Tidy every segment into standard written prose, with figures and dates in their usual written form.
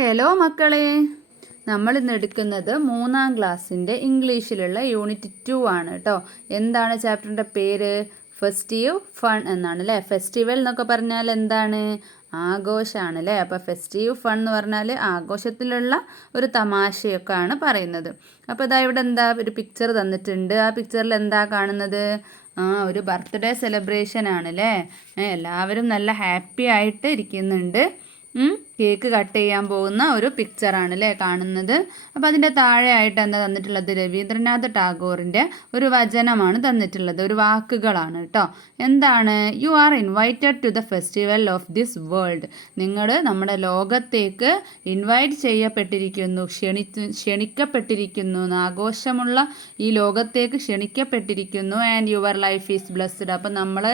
Hello മക്കളെ, നമ്മൾ ഇന്ന് എടുക്കുന്നത് 3ാം ക്ലാസ്സിൻ്റെ ഇംഗ്ലീഷിലുള്ള യൂണിറ്റ് 2 ആണ് കേട്ടോ. എന്താണ് ചാപ്റ്ററിൻ്റെ പേര്? ഫെസ്റ്റീവ് ഫൺ എന്നാണ് അല്ലേ. ഫെസ്റ്റിവൽ എന്നൊക്കെ പറഞ്ഞാൽ എന്താണ്? ആഘോഷമാണ് അല്ലേ. അപ്പോൾ ഫെസ്റ്റീവ് ഫൺ എന്ന് പറഞ്ഞാൽ ആഘോഷത്തിലുള്ള ഒരു തമാശയൊക്കെയാണ് പറയുന്നത്. അപ്പോൾ ഇതാ ഇവിടെ എന്താ ഒരു പിക്ചർ തന്നിട്ടുണ്ട്. ആ പിക്ചറിൽ എന്താ കാണുന്നത്? ഒരു ബർത്ത്ഡേ സെലിബ്രേഷൻ ആണ് അല്ലേ. എല്ലാവരും നല്ല ഹാപ്പി ആയിട്ട് ഇരിക്കുന്നുണ്ട്. കേക്ക് കട്ട് ചെയ്യാൻ പോകുന്ന ഒരു പിക്ചറാണ് അല്ലേ കാണുന്നത്. അപ്പോൾ അതിൻ്റെ താഴെയായിട്ട് എന്താ തന്നിട്ടുള്ളത്? രവീന്ദ്രനാഥ് ടാഗോറിൻ്റെ ഒരു വചനമാണ് തന്നിട്ടുള്ളത്, ഒരു വാക്കുകളാണ് കേട്ടോ. എന്താണ്? You are invited to the festival of this world. നിങ്ങൾ നമ്മുടെ ലോകത്തേക്ക് ഇൻവൈറ്റ് ചെയ്യപ്പെട്ടിരിക്കുന്നു, ക്ഷണിക്കപ്പെട്ടിരിക്കുന്നു, ആഘോഷമുള്ള ഈ ലോകത്തേക്ക് ക്ഷണിക്കപ്പെട്ടിരിക്കുന്നു. And your life is blessed. അപ്പോൾ നമ്മൾ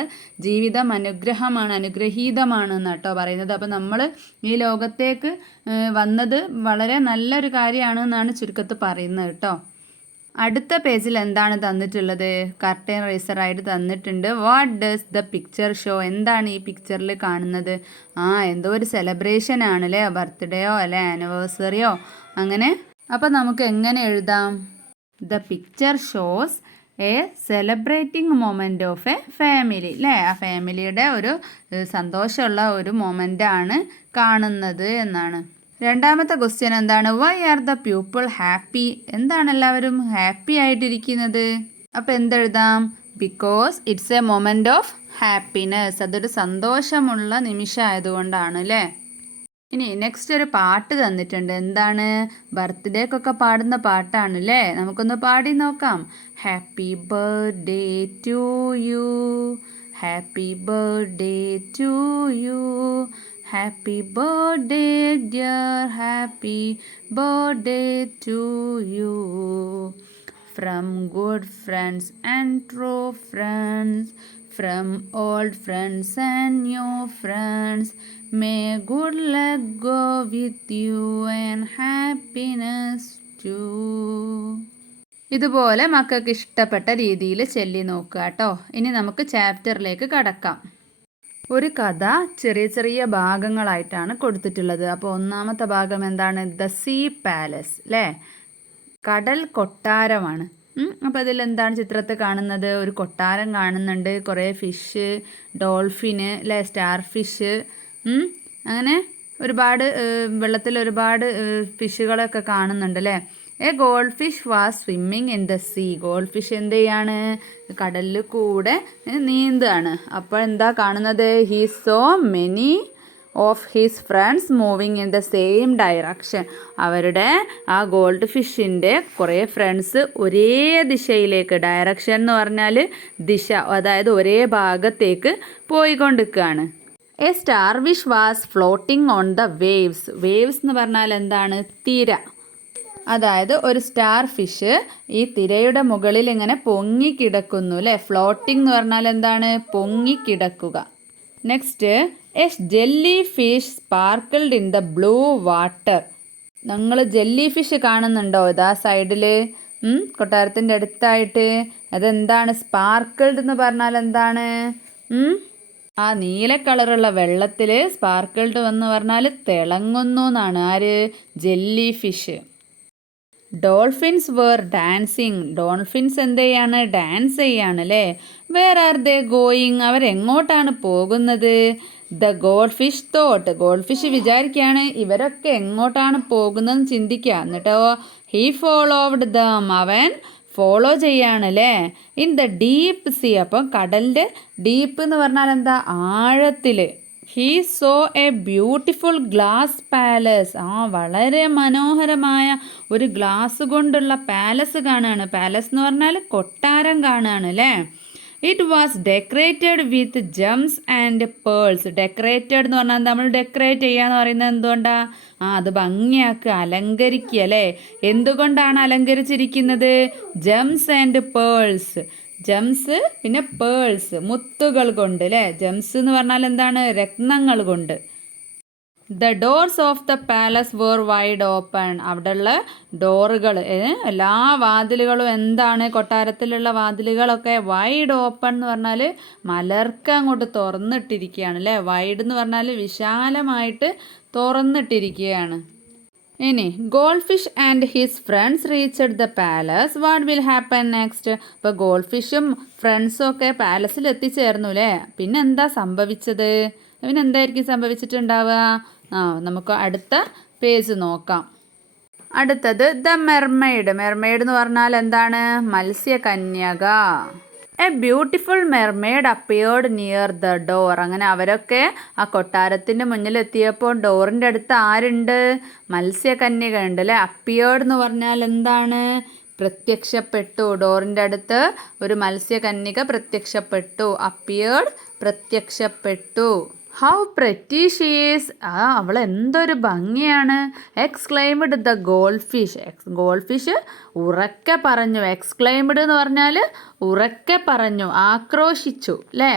ജീവിതം അനുഗ്രഹീതമാണ് കേട്ടോ പറയുന്നത്. അപ്പോൾ നമ്മൾ ഈ ലോകത്തേക്ക് വന്നത് വളരെ നല്ലൊരു കാര്യമാണ് എന്നാണ് ചുരുക്കത്തിൽ പറയുന്നത് കേട്ടോ. അടുത്ത പേജിൽ എന്താണ് തന്നിട്ടുള്ളത്? കർട്ടൻ റൈസറായിട്ട് തന്നിട്ടുണ്ട്. What does the picture show? എന്താണ് ഈ പിക്ചറിൽ കാണുന്നത്? എന്തോ ഒരു സെലിബ്രേഷൻ ആണല്ലേ, ബർത്ത്ഡേയോ അല്ലെ ആനിവേഴ്സറിയോ അങ്ങനെ. അപ്പോൾ നമുക്ക് എങ്ങനെ എഴുതാം? The picture shows A celebrating moment of A family അല്ലേ. ആ ഫാമിലിയുടെ ഒരു സന്തോഷമുള്ള ഒരു മൊമെൻ്റാണ് കാണുന്നത് എന്നാണ്. രണ്ടാമത്തെ ക്വസ്റ്റ്യൻ എന്താണ്? Why are the people happy? എന്താണ് എല്ലാവരും ഹാപ്പി ആയിട്ടിരിക്കുന്നത്? അപ്പോൾ എന്തെഴുതാം? Because it's a moment of happiness. അതൊരു സന്തോഷമുള്ള നിമിഷമായതുകൊണ്ടാണ് അല്ലേ. ഇനി നെക്സ്റ്റ് ഒരു പാട്ട് തന്നിട്ടുണ്ട്. എന്താണ്? ബർത്ത്ഡേക്കൊക്കെ പാടുന്ന പാട്ടാണ് അല്ലേ. നമുക്കൊന്ന് പാടി നോക്കാം. Happy birthday to you, happy birthday to you, happy birthday dear, happy birthday to you. From good friends and true friends, from old friends and new friends, may good luck go with you and happiness too. ഇതുപോലെ മക്കൾക്ക് ഇഷ്ടപ്പെട്ട രീതിയിൽ ചൊല്ലി നോക്കുക കേട്ടോ. ഇനി നമുക്ക് ചാപ്റ്ററിലേക്ക് കടക്കാം. ഒരു കഥ ചെറിയ ചെറിയ ഭാഗങ്ങളായിട്ടാണ് കൊടുത്തിട്ടുള്ളത്. അപ്പോൾ ഒന്നാമത്തെ ഭാഗം എന്താണ്? ദ സീ പാലസ് അല്ലേ, കടൽ കൊട്ടാരമാണ്. അപ്പോൾ അതിലെന്താണ് ചിത്രത്തിൽ കാണുന്നത്? ഒരു കൊട്ടാരം കാണുന്നുണ്ട്, കുറേ ഫിഷ്, ഡോൾഫിന് അല്ലേ, സ്റ്റാർ ഫിഷ്, അങ്ങനെ ഒരുപാട് വെള്ളത്തിൽ ഒരുപാട് ഫിഷുകളൊക്കെ കാണുന്നുണ്ട് അല്ലേ. A gold fish was swimming in the see. Gold fish എന്ത് ചെയ്യാണ്? കടലിൽ കൂടെ നീന്താണ്. അപ്പോൾ എന്താ കാണുന്നത്? He so many of his friends moving in the same direction. അവരുടെ ആ ഗോൾഡ് ഫിഷിൻ്റെ കുറേ ഫ്രണ്ട്സ് ഒരേ ദിശയിലേക്ക്, ഡയറക്ഷൻ എന്ന് പറഞ്ഞാൽ ദിശ, അതായത് ഒരേ ഭാഗത്തേക്ക് പോയിക്കൊണ്ടിരിക്കുകയാണ്. A star fish was floating on the waves. Waves എന്ന് പറഞ്ഞാൽ എന്താണ്? തിര. അതായത് ഒരു സ്റ്റാർ ഫിഷ് ഈ തിരയുടെ മുകളിൽ ഇങ്ങനെ പൊങ്ങിക്കിടക്കുന്നു അല്ലേ. ഫ്ലോട്ടിംഗ് എന്ന് പറഞ്ഞാൽ എന്താണ്? പൊങ്ങിക്കിടക്കുക. Next, a jelly fish sparkled in the blue water. നിങ്ങൾ ജെല്ലി ഫിഷ് കാണുന്നുണ്ടോ? ഇതാ സൈഡിൽ കൊട്ടാരത്തിൻ്റെ അടുത്തായിട്ട്. അതെന്താണ്? സ്പാർക്കിൾഡ് എന്ന് പറഞ്ഞാൽ എന്താണ്? ആ നീല കളറുള്ള വെള്ളത്തിൽ സ്പാർക്കിൾഡ് എന്ന് പറഞ്ഞാൽ തിളങ്ങുന്നു എന്നാണ്. ആര്? Jelly fish. Dolphins were dancing. Dolphins എന്ത് ചെയ്യാണ്? ഡാൻസ് ചെയ്യാണ് അല്ലേ. Where are they going? അവരെങ്ങോട്ടാണ് പോകുന്നത്? The gold fish thought. Gold fish വിചാരിക്കുകയാണ് ഇവരൊക്കെ എങ്ങോട്ടാണ് പോകുന്നതെന്ന് ചിന്തിക്കുക. എന്നിട്ടോ ഹീ ഫോളോവ്ഡ് ദം. അവൻ ഫോളോ ചെയ്യാണ് അല്ലേ. In the deep sea. അപ്പം കടലിൻ്റെ ഡീപ്പ് എന്ന് പറഞ്ഞാൽ എന്താ? ആഴത്തിൽ. He saw a beautiful glass palace. വളരെ മനോഹരമായ ഒരു ഗ്ലാസ് കൊണ്ടുള്ള പാലസ് കാണുകയാണ്. പാലസ് എന്ന് പറഞ്ഞാൽ കൊട്ടാരം കാണുകയാണ് അല്ലേ. It was decorated with gems and pearls. Decorated എന്ന് പറഞ്ഞാൽ നമ്മൾ ഡെക്കറേറ്റ് ചെയ്യുക എന്ന് പറയുന്നത് എന്തുകൊണ്ടാണ്? അത് ഭംഗിയാക്കുക, അലങ്കരിക്കുക അല്ലേ. എന്തുകൊണ്ടാണ് അലങ്കരിച്ചിരിക്കുന്നത്? Gems and pearls. ജംസ് പിന്നെ പേൾസ്, മുത്തുകൾ കൊണ്ട് അല്ലേ. ജംസ് എന്ന് പറഞ്ഞാൽ എന്താണ്? രത്നങ്ങൾ കൊണ്ട്. The doors of the palace were wide open. അവിടെയുള്ള ഡോറുകൾ, എല്ലാ വാതിലുകളും എന്താണ്? കൊട്ടാരത്തിലുള്ള വാതിലുകളൊക്കെ വൈഡ് ഓപ്പൺ എന്ന് പറഞ്ഞാൽ മലർക്ക അങ്ങോട്ട് തുറന്നിട്ടിരിക്കുകയാണ് അല്ലേ. വൈഡ് എന്ന് പറഞ്ഞാൽ വിശാലമായിട്ട് തുറന്നിട്ടിരിക്കുകയാണ്. ഇനി gold fish and his friends reached the palace what will happen next. ഇപ്പോൾ ഗോൾഡ് ഫിഷും ഫ്രണ്ട്സും ഒക്കെ പാലസിൽ എത്തിച്ചേർന്നു അല്ലേ. പിന്നെ എന്താ സംഭവിച്ചത്? എന്തായിരിക്കും സംഭവിച്ചിട്ടുണ്ടാവുക? നമുക്ക് അടുത്ത പേജ് നോക്കാം. അടുത്തത് ദ മെർമെയ്ഡ്. മെർമെയ്ഡ് എന്ന് പറഞ്ഞാൽ എന്താണ്? മത്സ്യകന്യക. A beautiful mermaid appeared near the door. അങ്ങനെ അവരൊക്കെ ആ കൊട്ടാരത്തിൻ്റെ മുന്നിലെത്തിയപ്പോൾ ഡോറിൻ്റെ അടുത്ത് ആരുണ്ട്? മത്സ്യകന്യക ഉണ്ട് അല്ലേ. അപ്പിയേർഡ് എന്ന് പറഞ്ഞാൽ എന്താണ്? പ്രത്യക്ഷപ്പെട്ടു. ഡോറിൻ്റെ അടുത്ത് ഒരു മത്സ്യകന്യക പ്രത്യക്ഷപ്പെട്ടു. അപ്പിയേർഡ് പ്രത്യക്ഷപ്പെട്ടു. How pretty she is. അവൾ എന്തൊരു ഭംഗിയാണ്. Exclaimed the gold fish. Gold fish ഉറക്കെ പറഞ്ഞു. എക്സ്ക്ലൈംഡ് എന്ന് പറഞ്ഞാൽ ഉറക്കെ പറഞ്ഞു, ആക്രോശിച്ചു അല്ലേ.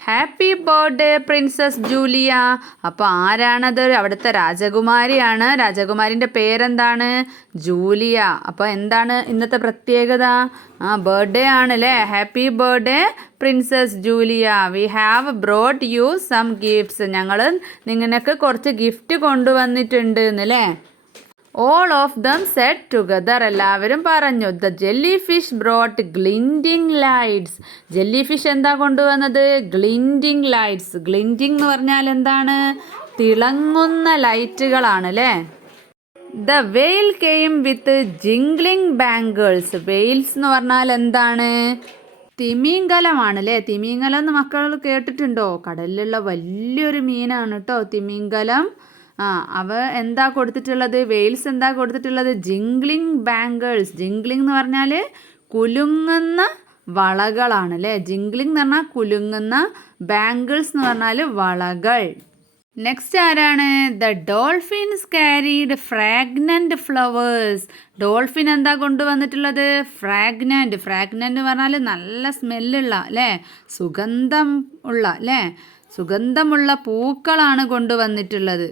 Happy birthday princess Julia. അപ്പോൾ ആരാണത്? അവിടുത്തെ രാജകുമാരിയാണ്. രാജകുമാരിൻ്റെ പേരെന്താണ്? ജൂലിയ. അപ്പോൾ എന്താണ് ഇന്നത്തെ പ്രത്യേകത? ബർത്ത്ഡേ ആണല്ലേ. Happy birthday princess Julia. We have brought you some gifts. ഞങ്ങൾ നിങ്ങൾക്ക് കുറച്ച് ഗിഫ്റ്റ് കൊണ്ടുവന്നിട്ടുണ്ട് എന്നല്ലേ. All of them said together. എല്ലാവരും പറഞ്ഞു. The jelly fish brought glinting lights. Jelly fish എന്താ കൊണ്ടുവന്നത്? ഗ്ലിൻഡിങ് ലൈറ്റ്സ്. ഗ്ലിൻഡിങ് എന്ന് പറഞ്ഞാൽ എന്താണ്? തിളങ്ങുന്ന ലൈറ്റുകളാണ് അല്ലേ. ദ വെയിൽ കെയിം വിത്ത് ജിംഗ്ലിംഗ് ബാംഗിൾസ്. വെയിൽസ് എന്ന് പറഞ്ഞാൽ എന്താണ്? തിമിംഗലമാണ് അല്ലേ. തിമിംഗലം എന്ന് മക്കൾ കേട്ടിട്ടുണ്ടോ? കടലിലുള്ള വലിയൊരു മീനാണ് കേട്ടോ തിമിംഗലം. അവ എന്താ കൊടുത്തിട്ടുള്ളത്? വെയിൽസ് എന്താ കൊടുത്തിട്ടുള്ളത്? ജിംഗ്ലിംഗ് ബാംഗിൾസ്. ജിംഗ്ലിംഗ് എന്ന് പറഞ്ഞാൽ കുലുങ്ങുന്ന വളകളാണ് അല്ലേ. ജിംഗ്ലിംഗ് എന്ന് പറഞ്ഞാൽ കുലുങ്ങുന്ന, ബാംഗിൾസ് എന്ന് പറഞ്ഞാൽ വളകൾ. നെക്സ്റ്റ് ആരാണ്? The dolphins carried fragrant flowers. Dolphin എന്താ കൊണ്ടുവന്നിട്ടുള്ളത്? ഫ്രാഗ്നൻ്റ്. ഫ്രാഗ്നൻ്റ് എന്ന് പറഞ്ഞാൽ നല്ല സ്മെല്ലുള്ള അല്ലേ, സുഗന്ധം ഉള്ള അല്ലേ, സുഗന്ധമുള്ള പൂക്കളാണ് കൊണ്ടുവന്നിട്ടുള്ളത്.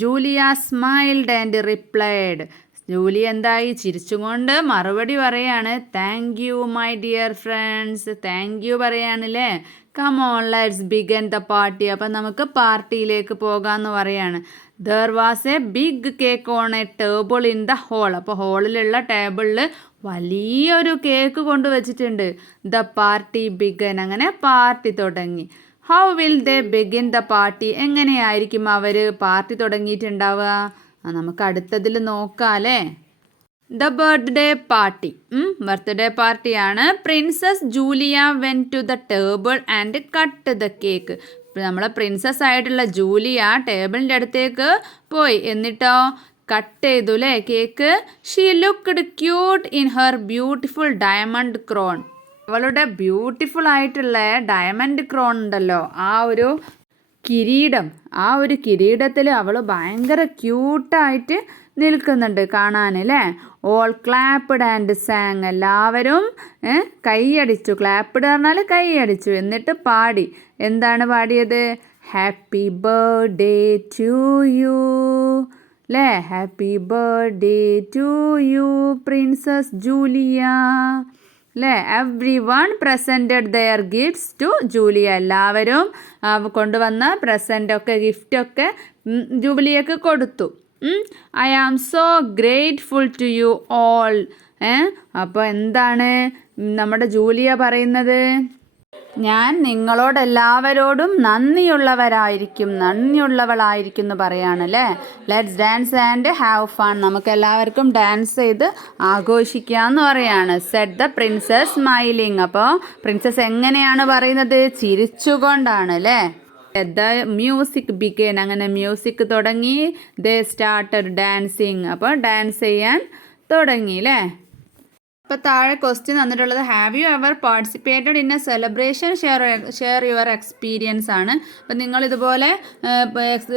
Julia smiled and replied. Julia എന്തായി? ചിരിച്ചുകൊണ്ട് മറുപടി പറയാണ്. Thank you my dear friends. Thank you പറയാണല്ലേ. Come on let's begin the party. അപ്പം നമുക്ക് പാർട്ടിയിലേക്ക് പോകാമെന്ന് പറയാണ്. There was a big cake on a table in the hall. അപ്പോൾ ഹോളിലുള്ള ടേബിളിൽ വലിയൊരു കേക്ക് കൊണ്ടുവച്ചിട്ടുണ്ട്. The party began. അങ്ങനെ പാർട്ടി തുടങ്ങി. How will they begin the party. എങ്ങനെയായിരിക്കും അവർ പാർട്ടി തുടങ്ങിയിട്ടുണ്ടാവുക? നമുക്ക് അടുത്തതിൽ നോക്കാം അല്ലേ. The birthday party. ബർത്ത്ഡേ പാർട്ടിയാണ്. Princess Julia went to the table and cut the cake. നമ്മളെ പ്രിൻസസ് ആയിട്ടുള്ള ജൂലിയ ടേബിളിൻ്റെ അടുത്തേക്ക് പോയി. എന്നിട്ടോ കട്ട് ചെയ്തു അല്ലേ cake. She looked cute in her beautiful diamond crown. അവളുടെ ബ്യൂട്ടിഫുൾ ആയിട്ടുള്ള ഡയമണ്ട് ക്രോൺ ഉണ്ടല്ലോ, ആ ഒരു കിരീടം, ആ ഒരു കിരീടത്തിൽ അവൾ ഭയങ്കര ക്യൂട്ടായിട്ട് നിൽക്കുന്നുണ്ട് കാണാൻ അല്ലേ. All clapped and sang. എല്ലാവരും കൈയടിച്ചു. ക്ലാപ്പ്ഡ് പറഞ്ഞാൽ കൈയടിച്ചു. എന്നിട്ട് പാടി. എന്താണ് പാടിയത്? ഹാപ്പി ബർത്ത്ഡേ ടു യു അല്ലേ. Happy birthday to you princess Julia അല്ലേ. Everyone presented their gifts to Julia. എല്ലാവരും കൊണ്ടുവന്ന പ്രസൻറ്റൊക്കെ ഗിഫ്റ്റൊക്കെ ജൂലിയക്ക് കൊടുത്തു. I am so grateful to you all. അപ്പോൾ എന്താണ് നമ്മുടെ ജൂലിയ പറയുന്നത്? ഞാൻ നിങ്ങളോടെല്ലാവരോടും നന്ദിയുള്ളവളായിരിക്കും എന്ന് പറയാണല്ലേ. Let's dance and have fun. നമുക്കെല്ലാവർക്കും ഡാൻസ് ചെയ്ത് ആഘോഷിക്കാമെന്ന് പറയാണ്. Set the prince's smiling. അപ്പോൾ പ്രിൻസസ് എങ്ങനെയാണ് പറയുന്നത്? ചിരിച്ചുകൊണ്ടാണ് അല്ലേ. The music began. അങ്ങനെ മ്യൂസിക് തുടങ്ങി. ദേ സ്റ്റാർട്ടഡ് ഡാൻസിങ്. അപ്പോൾ ഡാൻസ് ചെയ്യാൻ തുടങ്ങി അല്ലേ. അപ്പോൾ താഴെ ക്വസ്റ്റ്യൻ തന്നിട്ടുള്ളത് have you ever participated in A celebration, share your experience ആണ്. അപ്പോൾ നിങ്ങളിതുപോലെ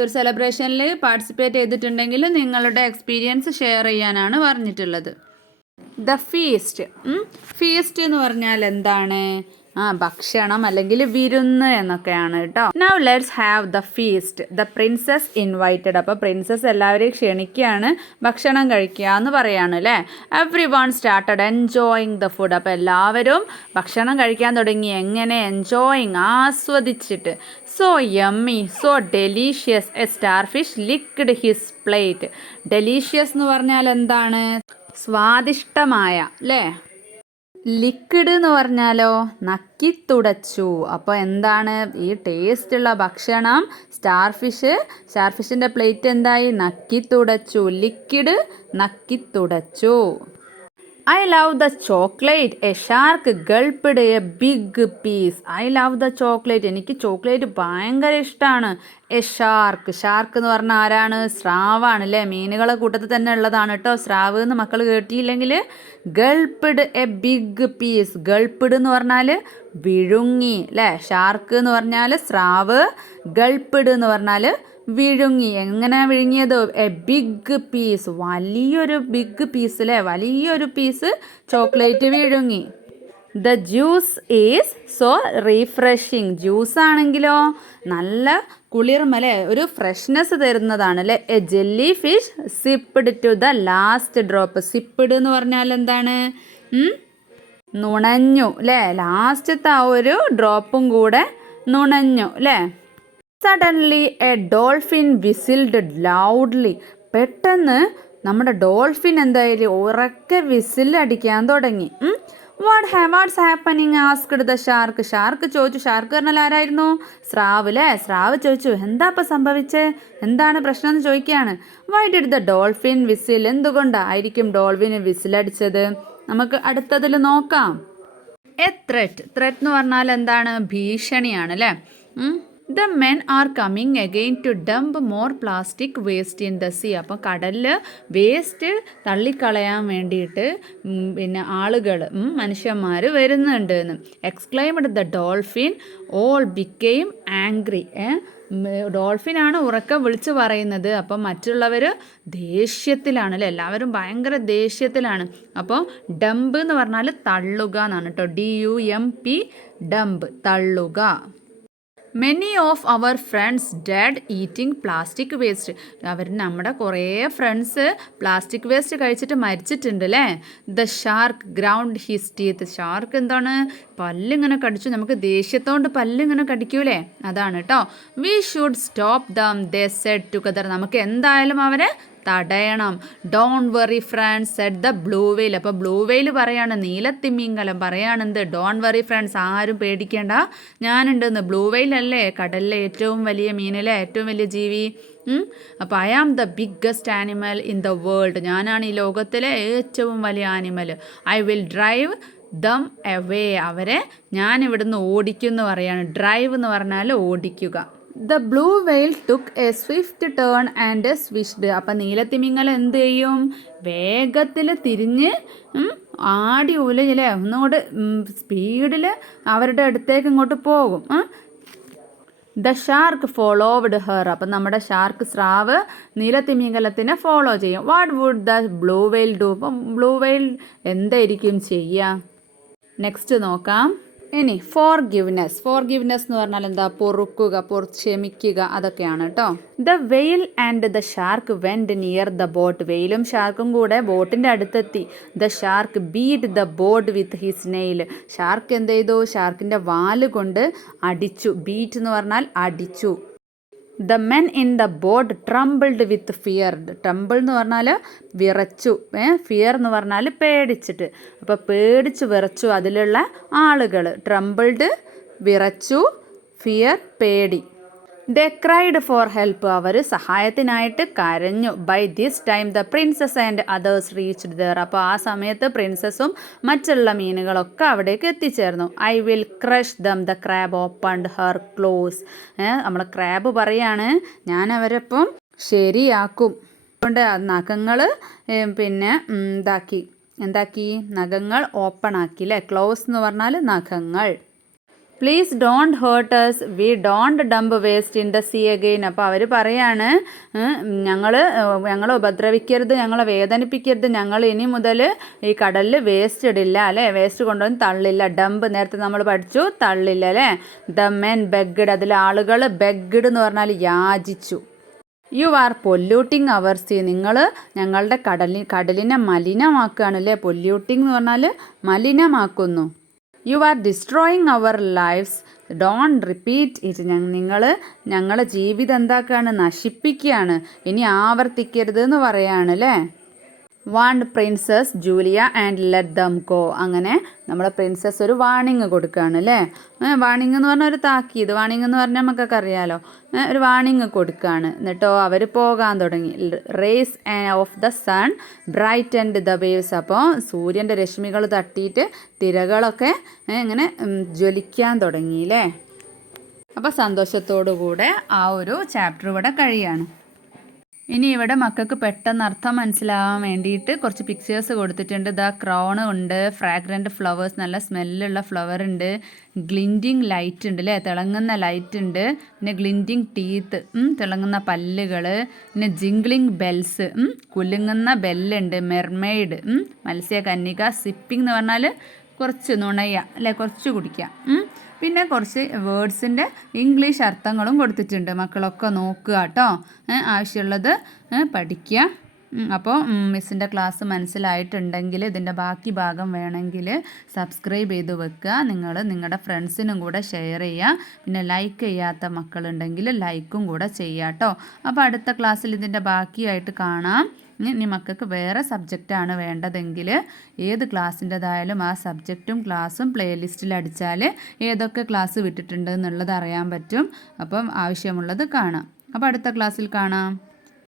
ഒരു സെലിബ്രേഷനിൽ പാർട്ടിസിപ്പേറ്റ് ചെയ്തിട്ടുണ്ടെങ്കിൽ നിങ്ങളുടെ എക്സ്പീരിയൻസ് ഷെയർ ചെയ്യാനാണ് പറഞ്ഞിട്ടുള്ളത്. The feast. ഫീസ്റ്റ് എന്ന് പറഞ്ഞാൽ എന്താണ്? ഭക്ഷണം അല്ലെങ്കിൽ വിരുന്ന് എന്നൊക്കെയാണ് കേട്ടോ. Now let's have the feast. The princess invited. അപ്പോൾ പ്രിൻസസ് എല്ലാവരെയും ക്ഷണിക്കുകയാണ് ഭക്ഷണം കഴിക്കുക എന്ന് പറയാണ് അല്ലേ. Everyone started enjoying the food. അപ്പോൾ എല്ലാവരും ഭക്ഷണം കഴിക്കാൻ തുടങ്ങി. എങ്ങനെ? എൻജോയിങ്, ആസ്വദിച്ചിട്ട്. So yummy, so delicious. A star fish licked his plate. Delicious എന്ന് പറഞ്ഞാൽ എന്താണ്? സ്വാദിഷ്ടമായ അല്ലേ. ലിക്വിഡ് എന്ന് പറഞ്ഞാലോ നക്കി തുടച്ചു. അപ്പോൾ എന്താണ് ഈ ടേസ്റ്റുള്ള ഭക്ഷണം? സ്റ്റാർ ഫിഷിൻ്റെ പ്ലേറ്റ് എന്തായി? നക്കി തുടച്ചു. ലിക്വിഡ് നക്കി തുടച്ചു. I love the chocolate. A shark gulped a big piece. I love the chocolate. എനിക്ക് ചോക്ലേറ്റ് ഭയങ്കര ഇഷ്ടമാണ്. A shark. ഷാർക്ക് എന്ന് പറഞ്ഞാൽ ആരാണ്? സ്രാവാണ് അല്ലേ. മീനുകളെ കൂട്ടത്തിൽ തന്നെ ഉള്ളതാണ് കേട്ടോ സ്രാവ് എന്ന് മക്കൾ കേട്ടിയില്ലെങ്കിൽ. ഗൾപ്പിഡ് എ ബിഗ് പീസ്. ഗൾപ്പിഡ് എന്ന് പറഞ്ഞാൽ വിഴുങ്ങി അല്ലേ. ഷാർക്ക് എന്ന് പറഞ്ഞാൽ സ്രാവ്. ഗൾപ്പിഡ് എന്ന് പറഞ്ഞാൽ വിഴുങ്ങി. എങ്ങനെ വിഴുങ്ങിയത്? A big piece. വലിയൊരു ബിഗ് പീസ് അല്ലേ. വലിയൊരു പീസ് ചോക്ലേറ്റ് വിഴുങ്ങി. The juice is so refreshing. Juice ആണെങ്കിലോ നല്ല കുളിർമല്ലേ, ഒരു ഫ്രഷ്നെസ് തരുന്നതാണ് അല്ലേ. A jelly fish sipped to the last drop. Sipped എന്ന് പറഞ്ഞാൽ എന്താണ്? നുണഞ്ഞു അല്ലേ. ലാസ്റ്റത്തെ ആ ഒരു ഡ്രോപ്പും കൂടെ നുണഞ്ഞു അല്ലേ. Suddenly a dolphin whistled loudly. പെട്ടെന്ന് നമ്മുടെ ഡോൾഫിൻ എന്തായാലും ഉറക്കെ വിസിലടിക്കാൻ തുടങ്ങി. What's happening asked the shark. Shark ചോദിച്ചു. ഷാർക്ക് പറഞ്ഞാൽ ആരായിരുന്നു? സ്രാവ് അല്ലേ. സ്രാവ് ചോദിച്ചു എന്താ ഇപ്പം സംഭവിച്ചേ, എന്താണ് പ്രശ്നം എന്ന് ചോദിക്കുകയാണ്. Why did the dolphin whistle. എന്തുകൊണ്ടായിരിക്കും ഡോൾഫിന് വിസിലടിച്ചത്? നമുക്ക് അടുത്തതിൽ നോക്കാം. A threat. ത്രെറ്റ് എന്ന് പറഞ്ഞാൽ എന്താണ്? ഭീഷണിയാണ് അല്ലേ. The men are coming again to dump more plastic waste in the sea. അപ്പോൾ കടലിൽ വേസ്റ്റ് തള്ളിക്കളയാൻ വേണ്ടിയിട്ട് പിന്നെ ആളുകൾ, മനുഷ്യന്മാർ വരുന്നുണ്ട് എന്ന്. Exclaimed the dolphin. All became angry. ഡോൾഫിനാണ് ഉറക്കം വിളിച്ച് പറയുന്നത്. അപ്പം മറ്റുള്ളവർ ദേഷ്യത്തിലാണ് അല്ലേ. എല്ലാവരും ഭയങ്കര ദേഷ്യത്തിലാണ്. അപ്പോൾ ഡംപ് എന്ന് പറഞ്ഞാൽ തള്ളുക എന്നാണ് കേട്ടോ. DUMP ഡംപ്, തള്ളുക. Many of our friends dead eating plastic waste. നമ്മുടെ കുറേ ഫ്രണ്ട്സ് പ്ലാസ്റ്റിക് വേസ്റ്റ് കഴിച്ചിട്ട് മരിച്ചിട്ടുണ്ട് അല്ലേ. The shark ground his teeth. Shark എന്താണ്? പല്ലിങ്ങനെ കടിച്ചു. നമുക്ക് ദേഷ്യത്തോണ്ട് പല്ലിങ്ങനെ കടിക്കൂലേ, അതാണ് കേട്ടോ. We should stop them they said together. നമുക്ക് എന്തായാലും അവരെ തടയണം. Don't worry friends said the blue whale. അപ്പോൾ ബ്ലൂ വെയിൽ പറയാണ്, നീലത്തിമിംഗലം പറയാണെന്ത്? ഡോണ്ട് വെറി ഫ്രണ്ട്സ്, ആരും പേടിക്കേണ്ട, ഞാനുണ്ടെന്ന്. ബ്ലൂ വെയിൽ അല്ലേ കടലിലെ ഏറ്റവും വലിയ മീനിലെ ഏറ്റവും വലിയ ജീവി. അപ്പോൾ I am the biggest animal in the world. ഞാനാണ് ഈ ലോകത്തിലെ ഏറ്റവും വലിയ animal. I will drive them away. അവരെ ഞാൻ ഇവിടുന്ന് ഓടിക്കും എന്ന് പറയാണ്. ഡ്രൈവ് എന്ന് പറഞ്ഞാൽ ഓടിക്കുക. The blue whale took a swift turn and swished. അപ്പം നീലത്തിമിംഗലം എന്ത് ചെയ്യും? വേഗത്തിൽ തിരിഞ്ഞ് ആടി ഉലഞ്ഞില്ലേ ഒന്നുകൂടെ സ്പീഡിൽ അവരുടെ അടുത്തേക്ക് ഇങ്ങോട്ട് പോകും. The shark followed her. അപ്പം നമ്മുടെ ഷാർക്ക് സ്രാവ് നീലത്തിമിംഗലത്തിനെ ഫോളോ ചെയ്യും. What would the blue whale do. അപ്പം ബ്ലൂ വെയിൽ എന്തായിരിക്കും ചെയ്യുക? നെക്സ്റ്റ് നോക്കാം. ഇനി ഫോർഗിവ്നെസ്. ഫോർഗിവ്നെസ് എന്ന് പറഞ്ഞാൽ എന്താ? പൊറുക്കുക, ക്ഷമിക്കുക, അതൊക്കെയാണ് കേട്ടോ. The whale and the shark went near the boat. വെയിലും ഷാർക്കും കൂടെ ബോട്ടിൻ്റെ അടുത്തെത്തി. The shark beat the boat with his nail. Shark എന്ത് ചെയ്തു? ഷാർക്കിൻ്റെ വാല് കൊണ്ട് അടിച്ചു. ബീറ്റ് എന്ന് പറഞ്ഞാൽ അടിച്ചു. The men in the boat trembled with fear. Tremble എന്ന് പറഞ്ഞാൽ വിറച്ചു. ഫിയർ എന്ന് പറഞ്ഞാൽ പേടിച്ചിട്ട്. അപ്പോൾ പേടിച്ച് വിറച്ചു അതിലുള്ള ആളുകൾ. ട്രംബിൾഡ് വിറച്ചു, ഫിയർ പേടി. They cried for help. അവർ സഹായത്തിനായിട്ട് കരഞ്ഞു. By this time the princess and others reached there. അപ്പോൾ ആ സമയത്ത് പ്രിൻസസും മറ്റുള്ള മീനുകളൊക്കെ അവിടേക്ക് എത്തിച്ചേർന്നു. I will crush them. The crab opened her claws. നമ്മൾ ക്രാബ് പറയാണ് ഞാൻ അവരപ്പം ശരിയാക്കും. അതുകൊണ്ട് നഖങ്ങൾ പിന്നെ എന്താക്കി നഖങ്ങൾ ഓപ്പൺ ആക്കി അല്ലേ. ക്ലോസ് എന്ന് പറഞ്ഞാൽ നഖങ്ങൾ. Please don't hurt us, we don't dump waste in the sea again. അപ്പോൾ അവർ പറയാണ് ഞങ്ങളെ ഉപദ്രവിക്കരുത്, ഞങ്ങളെ വേദനിപ്പിക്കരുത്, ഞങ്ങൾ ഇനി മുതൽ ഈ കടലിൽ വേസ്റ്റ് ഇടില്ല അല്ലേ, വേസ്റ്റ് കൊണ്ടുവന്ന് തള്ളില്ല. ഡംപ് നേരത്തെ നമ്മൾ പഠിച്ചു, തള്ളില്ല അല്ലേ. ദ മെൻ ബെഗ്ഡ്, അതിൽ ആളുകൾ ബെഗ്ഡ് എന്ന് പറഞ്ഞാൽ യാചിച്ചു. You are polluting our sea, നിങ്ങൾ ഞങ്ങളുടെ കടലിനെ മലിനമാക്കുകയാണ് അല്ലേ. പൊല്യൂട്ടിങ് എന്ന് പറഞ്ഞാൽ മലിനമാക്കുന്നു. You are destroying our lifes, don't repeat it, നിങ്ങൾ ഞങ്ങളുടെ ജീവിതം എന്താക്കുകയാണ്, നശിപ്പിക്കുകയാണ്, ഇനി ആവർത്തിക്കരുത് എന്ന് പറയാണ് അല്ലേ. Want princess Julia and let them go, അങ്ങനെ നമ്മുടെ പ്രിൻസസ് ഒരു വാണിങ് കൊടുക്കുകയാണ് അല്ലേ. വാണിങ് എന്ന് പറഞ്ഞാൽ ഒരു താക്കീത്, വാണിങ് എന്ന് പറഞ്ഞാൽ നമുക്കൊക്കെ അറിയാലോ. ഒരു വാണിങ് കൊടുക്കുകയാണ്. എന്നിട്ടോ അവർ പോകാൻ തുടങ്ങി. Rays of the sun bright and the waves, അപ്പോൾ സൂര്യൻ്റെ രശ്മികൾ തട്ടിയിട്ട് തിരകളൊക്കെ ഇങ്ങനെ ജ്വലിക്കാൻ തുടങ്ങി അല്ലേ. അപ്പോൾ സന്തോഷത്തോടു കൂടെ ആ ഒരു ചാപ്റ്റർ ഇവിടെ കഴിയാണ്. ഇനി ഇവിടെ മക്കൾക്ക് പെട്ടെന്ന് അർത്ഥം മനസ്സിലാവാൻ വേണ്ടിയിട്ട് കുറച്ച് പിക്ചേഴ്സ് കൊടുത്തിട്ടുണ്ട്. ദ ക്രൗൺ ഉണ്ട്, ഫ്രാഗ്രൻറ്റ് ഫ്ലവേഴ്സ്, നല്ല സ്മെല്ലുള്ള ഫ്ലവർ ഉണ്ട്, ഗ്ലിൻറ്റിങ് ലൈറ്റ് ഉണ്ട് അല്ലേ, തിളങ്ങുന്ന ലൈറ്റ് ഉണ്ട്, പിന്നെ ഗ്ലിൻറ്റിങ് ടീത്ത്, തിളങ്ങുന്ന പല്ലുകൾ, പിന്നെ ജിംഗ്ലിങ് ബെൽസ്, കുലുങ്ങുന്ന ബെല്ലുണ്ട്, മെർമെയ്ഡ്, മത്സ്യകന്യക, സിപ്പിംഗ് എന്ന് പറഞ്ഞാൽ കുറച്ച് നുണയ അല്ലേ, കുറച്ച് കുടിക്കുക. പിന്നെ കുറച്ച് വേർഡ്സിൻ്റെ ഇംഗ്ലീഷ് അർത്ഥങ്ങളും കൊടുത്തിട്ടുണ്ട്. മക്കളൊക്കെ നോക്കുക കേട്ടോ, ആവശ്യമുള്ളത് പഠിക്കുക. അപ്പോൾ മിസ്സിൻ്റെ ക്ലാസ് മനസ്സിലായിട്ടുണ്ടെങ്കിൽ ഇതിൻ്റെ ബാക്കി ഭാഗം വേണമെങ്കിൽ സബ്സ്ക്രൈബ് ചെയ്ത് വെക്കുക. നിങ്ങളുടെ ഫ്രണ്ട്സിനും കൂടെ ഷെയർ ചെയ്യുക. പിന്നെ ലൈക്ക് ചെയ്യാത്ത മക്കളുണ്ടെങ്കിൽ ലൈക്കും കൂടെ ചെയ്യുക കേട്ടോ. അപ്പോൾ അടുത്ത ക്ലാസ്സിൽ ഇതിൻ്റെ ബാക്കിയായിട്ട് കാണാം. ഇനി മക്കൾക്ക് വേറെ സബ്ജക്റ്റാണ് വേണ്ടതെങ്കിൽ ഏത് ക്ലാസ്സിൻ്റെതായാലും ആ സബ്ജക്റ്റും ക്ലാസ്സും പ്ലേലിസ്റ്റിൽ അടിച്ചാൽ ഏതൊക്കെ ക്ലാസ് വിട്ടിട്ടുണ്ട് എന്നുള്ളത് അറിയാൻ പറ്റും. അപ്പം ആവശ്യമുള്ളത് കാണാം. അപ്പോൾ അടുത്ത ക്ലാസ്സിൽ കാണാം.